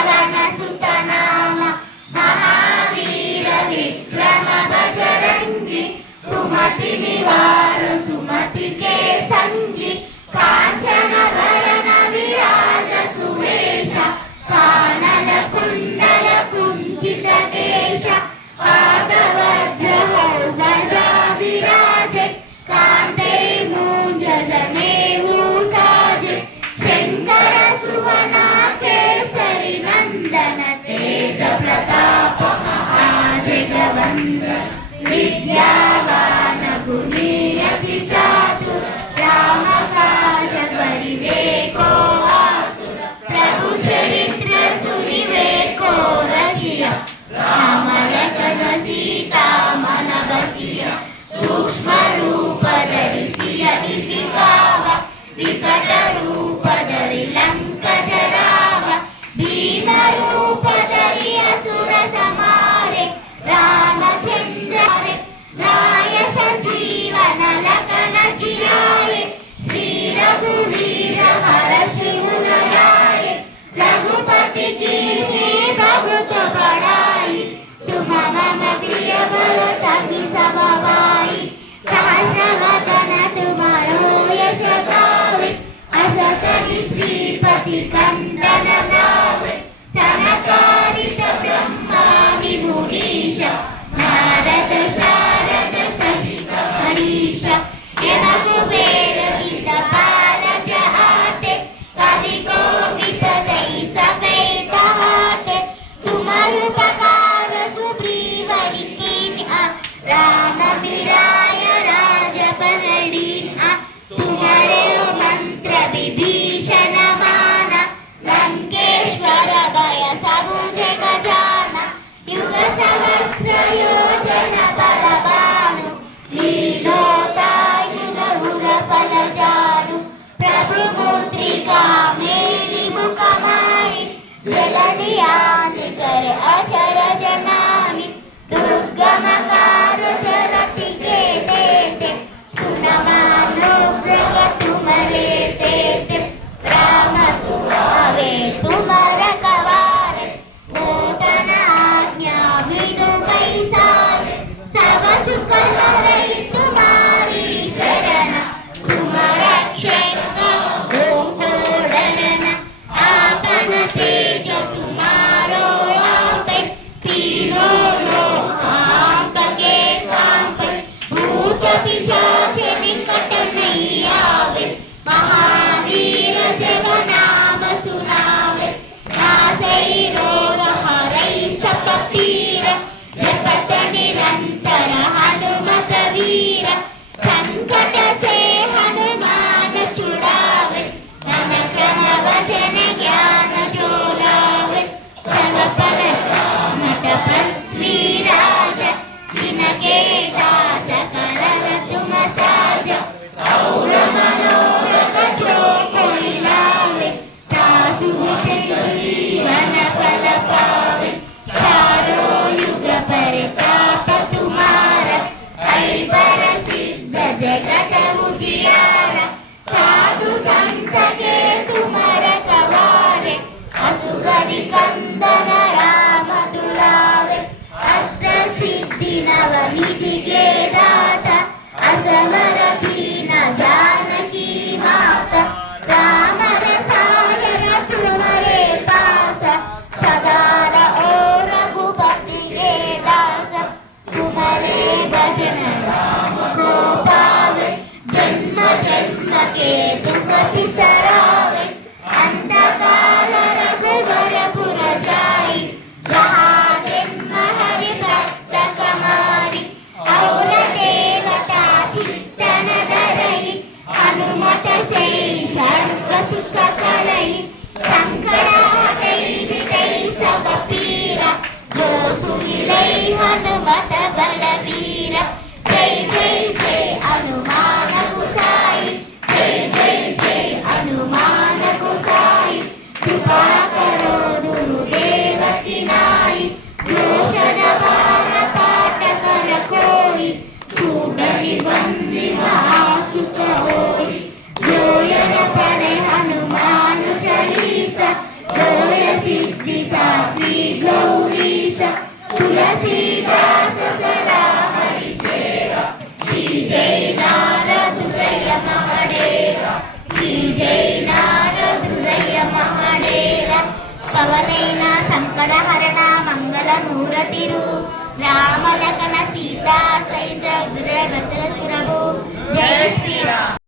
पवन सुत नाम महावीर विक्रम बजरंगी कुमति निवार सुमति के संगी कांचन वरण विराज सुवेश कानन कुंडल कुंचित केश पादवज्र ध्वजा विराजे कांते मूंजनेऊ साजे शंकर सुवन केसरी नंदन तेज प्रताप महाजगवंदन विद्यावान गुणी अति चातुर राम काज परिवेको आतुर प्रभु चरित्र सुनिवेको रसिया राम लखन सीता मन बसिया सूक्ष्म रूप धरिसिया दिखावा विकट रूप धरि लंक जरावा दीन रूप धरि असुर समारे रामचंद्र राय संजीवन लखन जियाए श्री रघुवीर हर शिवराय रघुपति की बहुत बड़ाई तुम मम प्रिय भरत सब भाई सहस वदन तुम्हारो यश गावे असत श्रीपति कंदन गावे सनकादिक ब्रह्मादि मुनीश नारद शारद सहित हरीश यम कुबेर पाल जहाते कवि कोविद दई सके कहाते तुमर उपकार सुग्रीव कीन्हा राम मिलाय राजपद दीन्हा तुम्हारे मंत्र विभीषण माना लंकेश्वर भय सब जग जाना युग सहस्र योजन पर भानु लीलोतायुग उर फल जानु प्रभु मुद्रिका मेरी मुख माहि जलनियानि कर अचर जनानि दुर्गम कारज रति के देते सुनमानुग्रह तुम्हारे देते राम तुआवे तुमर कवारे नूतन आज्ञा बिनु पैसारे सब सुख हरै तुम्हारी शरण तुम रक्षक हो डरना आपन तेज तुम्हारो आपे तीनों वीरु राम लखन सीता सहित वीरभद्र सुरभु जय श्री राम।